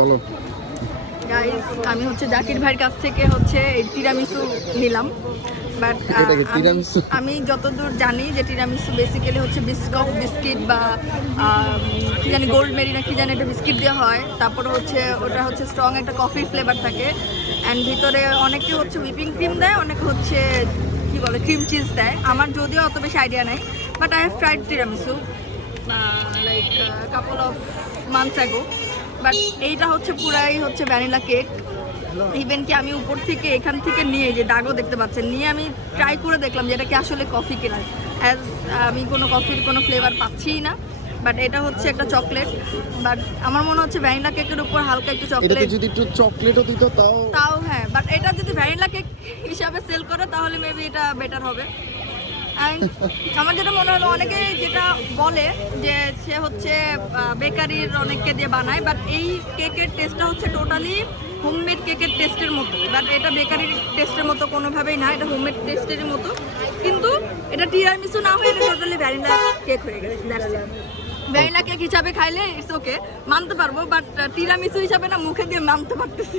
বলো গাইস, আমি হচ্ছে জাকির ভাইয়ের কাছ থেকে হচ্ছে এই তিরামিসু নিলাম। বাট আমি যতদূর জানি যে তিরামিসু বেসিক্যালি হচ্ছে বিস্কিট বা কি জানি গোল্ড মেরি না কি জানি একটা বিস্কিট দেওয়া হয়, তারপরে হচ্ছে ওটা হচ্ছে স্ট্রং একটা কফির ফ্লেভার থাকে, অ্যান্ড ভিতরে অনেকে হচ্ছে হুইপিং ক্রিম দেয়, অনেকে হচ্ছে কি বলে ক্রিম চিজ দেয়। আমার যদিও অত বেশি আইডিয়া নাই, but I have tried tiramisu like couple of months ago. But এইটা হচ্ছে পুরাই হচ্ছে ভ্যানিলা কেক। ইভেন কি আমি উপর থেকে এখান থেকে নিয়ে যে দাগও দেখতে পাচ্ছেন, নিয়ে আমি ট্রাই করে দেখলাম যে এটা কি আসলে কফি কিনা, অ্যাজ আমি কোনো কফির কোনো ফ্লেভার পাচ্ছিই না। বাট এটা হচ্ছে একটা চকলেট, বাট আমার মনে হচ্ছে ভ্যানিলা কেকের উপর হালকা একটু চকলেট, যদি একটু চকলেটও দিত তাও হ্যাঁ। বাট এটা যদি ভ্যানিলা কেক হিসাবে সেল করে তাহলে মেবি এটা বেটার হবে। অ্যান্ড আমার যেটা মনে হলো, অনেকে যেটা বলে যে সে হচ্ছে বেকারির অনেককে দিয়ে বানায়, বাট এই কেকের টেস্টটা হচ্ছে টোটালি হোমমেড কেকের টেস্টের মতো। বাট এটা বেকারির টেস্টের মতো কোনোভাবেই না, এটা হোমমেড টেস্টের মতো। কিন্তু এটা টিরামিসু না হয়ে এটা টোটালি ভ্যানিলা কেক হয়ে গেছে। ভ্যানিলা কেক হিসাবে খাইলে ইটস ওকে, মানতে পারবো, বাট টিরামিসু হিসাবে না মুখে দিয়ে মানতে পারতেছি।